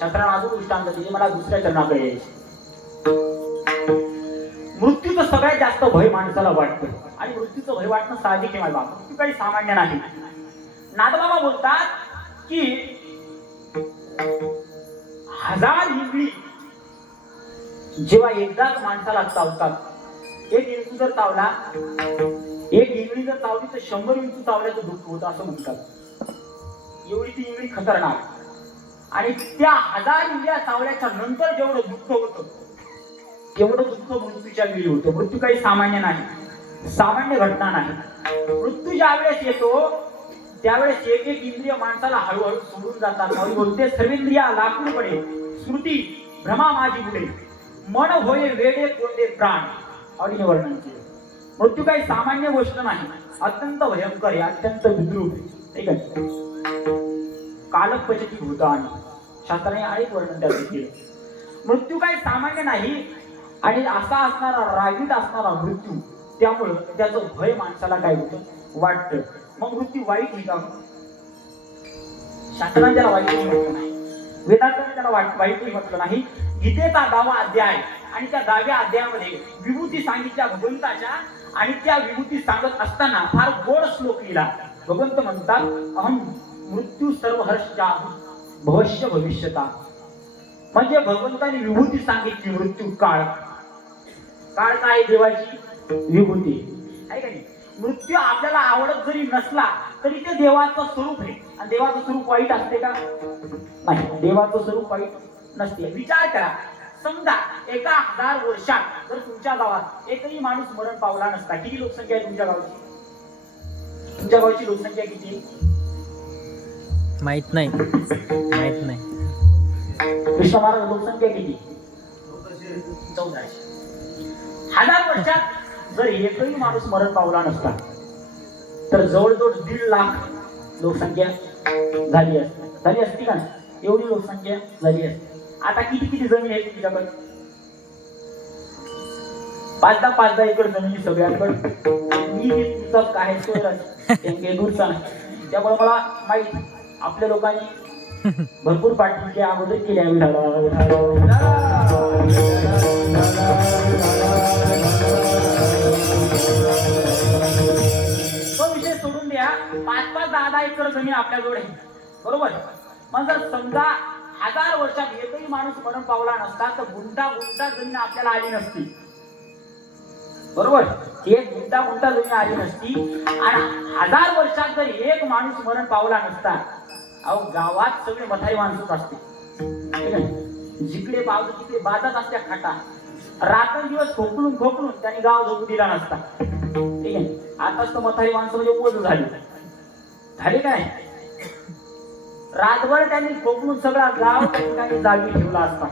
शास्त्राला अजून दृष्टांत दिली मला दुसऱ्या चरणाकडे यायचे. मृत्यूचं सगळ्यात जास्त भय माणसाला वाटतं. आणि मृत्यूचं भय वाटणं साहजिक आहे बाबा मृत्यू काही सामान्य नाही. नादबाबा बोलतात की हजार इंगळी जेव्हा एकदाच माणसाला चावतात एक इंचू जर चावला एक इंगळी जर चावली तर शंभर इंचू चावल्याचं दुःख होतं असं म्हणतात. एवढी ती इंगळी खतरनाक. आणि त्या हजार इंडिया चावल्याच्या नंतर जेवढं दुःख होतं तेवढं दुःख मृत्यूच्या वेळी होतं. मृत्यू काही सामान्य नाही. सामान्य घटना नाही. मृत्यू ज्या वेळेस येतो त्यावेळेस एक एक इंद्रिय माणसाला हळूहळू सोडून जातात. मग बोलते सर्वेंद्रिया लाकूड पडे स्मृती भ्रमा माझी पुढे मन होय वेडे कोंडे प्राण अडिने वर्णन केले. मृत्यू काही सामान्य गोष्ट नाही. अत्यंत भयंकर आहे अत्यंत विद्रूप आहे. ठीक आहे? कालपचती भूतानी शास्त्राने अनेक वर्णन त्याचे केलं मृत्यू काही सामान्य नाही आणि असा असणारा रागीत असणारा मृत्यू त्यामुळं त्याचं भय माणसाला काय होतं? वाटतं. मग मृत्यू वाईट आहे का? शास्त्राने त्याला वाईट म्हटलं नाही. वेदांताने त्याला वाईट वाईटही म्हटलं नाही. गीतेचा दावा अध्याय आणि त्या दाव्या अध्यायामध्ये विभूती सांगितल्या भगवंताच्या आणि त्या विभूती सांगत असताना फार गोड श्लोक लिहिला. भगवंत म्हणतात अहम मृत्यू सर्व हर्षा भविष्य भविष्यता म्हणजे भगवंताने विभूती सांगितली मृत्यू काळ. काळ काय आहे देवाची? विभूती. आहे का नाही? मृत्यू आपल्याला आवडत जरी नसला तरी ते देवाचं स्वरूप आहे. आणि देवाचं स्वरूप वाईट असते का? नाही देवाचं स्वरूप वाईट नसते. विचार करा. समजा एका हजार वर्षात जर तुमच्या गावात एकही माणूस मरण पावला नसता किती लोकसंख्या आहे तुमच्या गावाची? तुमच्या गावाची लोकसंख्या किती? आहे? माहीत नाही. माहीत नाही. कृष्ण महाराज लोकसंख्या किती? चौदाशे. हजार वर्षात जर एकही माणूस मरण पावला नसता तर जवळजवळ दीड लाख लोकसंख्या झाली असती. झाली असती का? एवढी लोकसंख्या झाली असती. आता किती किती जमीन आहे तुमच्याकडे? पाच दहा पाच दहा एकर जमिनी सगळ्यांकडे. मी तुमचा काय सोय दूरचा त्यामुळे मला माहीत आपल्या लोकांनी भरपूर पाठीचे अगोदर केल्या. तो विषय सोडून द्या. पाच पाच दहा दहा एकर जमीन आपल्याजवळ आहे बरोबर? मग जर समजा हजार वर्षात एकही माणूस मरण पावला नसता तर गुंटा गुंता जमीन आपल्याला आली नसती. बरोबर? एक गुंता गुंता जमीन आली नसती. आणि हजार वर्षात जर एक माणूस मरण पावला नसता अहो गावात सगळे मथारी माणसंच असते. जिकडे पावतो तिकडे बाजात असत्या खाटा. रात्रंदिवस खोकलून खोकलून त्यांनी गाव झोपू दिला नसता. ठीक आहे? आताच तर मथारी माणसं म्हणजे ओझ झाली. झाली काय? रातभर त्यांनी खोकलून सगळा गाव ठिकाणी जागी ठेवला असता.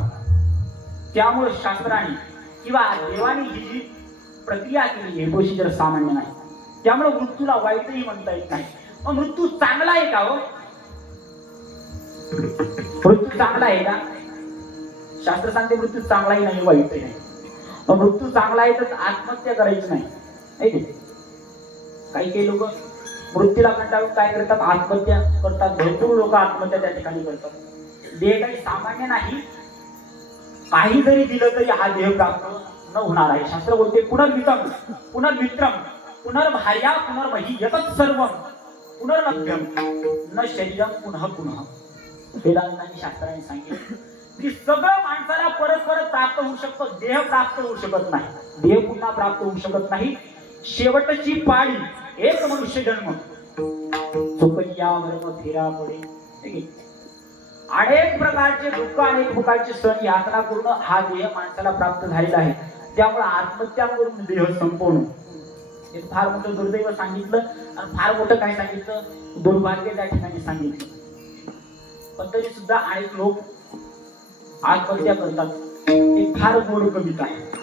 त्यामुळे शास्त्राने किंवा देवाने ही जी प्रक्रिया केली. ही गोष्टी जर सामान्य नाही. त्यामुळे मृत्यूला वाईटही म्हणता येत नाही. मग मृत्यू चांगला आहे का हो? मृत्यू चांगला आहे का? शास्त्र सांगते मृत्यू चांगलाही नाही वाईटही नाही. मग मृत्यू चांगला आहे तर आत्महत्या करायची नाही. नाही? काही काही लोक मृत्यूला कंटाळून काय करतात? आत्महत्या करतात. भरपूर लोक आत्महत्या त्या ठिकाणी करतात. देह काही सामान्य नाही काही जरी दिलं तरी हा देह प्राप्त न होणार आहे. शास्त्र बोलते पुनर्मितम पुनर्मित्रम पुनर्भार्या पुनर्मही यतत सर्व पुनर्लभ्यम न शरीरम पुनः पुनः. वेदांतांनी शास्त्राने सांगितलं की सगळं माणसाला परत परत प्राप्त होऊ शकतं देह प्राप्त होऊ शकत नाही. देह पुन्हा प्राप्त होऊ शकत नाही. शेवटची पाळी एक मनुष्य जन्म. चुकल्या पडे अनेक प्रकारचे दुःख अनेक प्रकारचे सण यातना पूर्ण हा देह माणसाला प्राप्त झालेला आहे. त्यामुळे आत्महत्या करून देह हो संपवणं हे फार मोठं दुर्दैव सांगितलं आणि फार मोठं काय सांगितलं? दुर्भाग्य त्या ठिकाणी सांगितलं. पण तरी सुद्धा अनेक लोक आत्महत्या करतात. एक फार गोड कविता आहे.